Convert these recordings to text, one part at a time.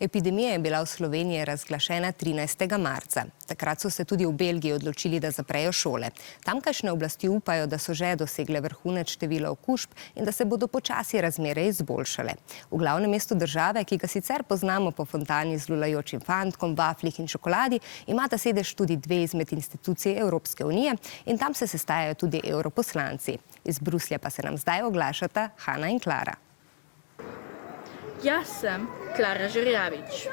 Epidemija je bila v Sloveniji razglašena 13. marca. Takrat so se tudi v Belgiji odločili, da zaprejo šole. Tamkajšnje oblasti upajo, da so že dosegle vrhunec števila okužb in da se bodo počasi razmere izboljšale. V glavnem mestu države, ki ga sicer poznamo po fontani z lulajočim fantkom, vaflih in čokoladi, imata sedež tudi dve izmed institucij Evropske unije in tam se sestajajo tudi europoslanci. Iz Bruslja pa se nam zdaj oglašata Hana in Klara. Jaz sem Klara Žerjavič.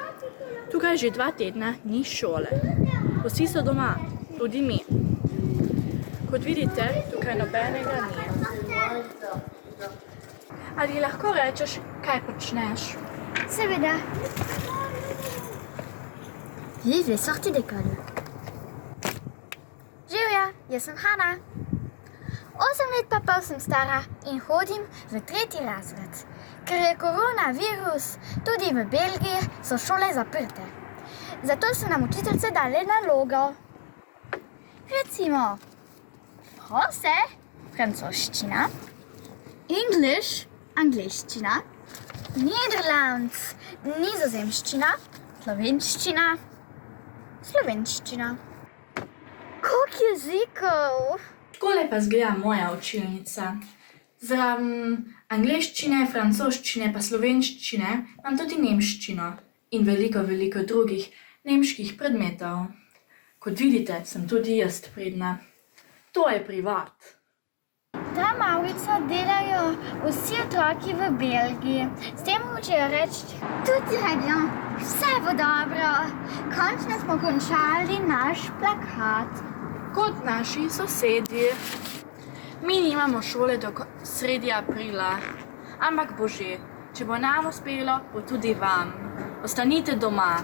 Tukaj že 2 tedna ni šole. Vsi so doma, tudi mi. Kot vidite, tukaj nobenega ni. Ali lahko rečeš, kaj počneš? Seveda. Vive est sortie d'école. Živja, jaz sem Hana. 8 let pa pol sem stara in hodim v 3. razred. Ker je koronavirus, tudi v Belgiji so šole zaprte. Zato so nam učiteljice dale nalogo. Recimo, français, francoščina, English, angleščina, Nederlands, nizozemščina, slovenščina, slovenščina. Koliko jezikov! Takole pa izgleda moja učilnica. Zraven angleščine, francoščine pa slovenščine imam tudi nemščino in veliko drugih nemških predmetov. Kot vidite, sem tudi jaz pridna. To je privat. Ta malico delajo vsi otroki v Belgiji. S tem hočejo reči, tudi bien, vse bo dobro. Končno smo končali naš plakat. Kot naši sosedje. Mi nimamo šole do sredi aprila, ampak bo že. Če bo nam uspelo, bo tudi vam. Ostanite doma.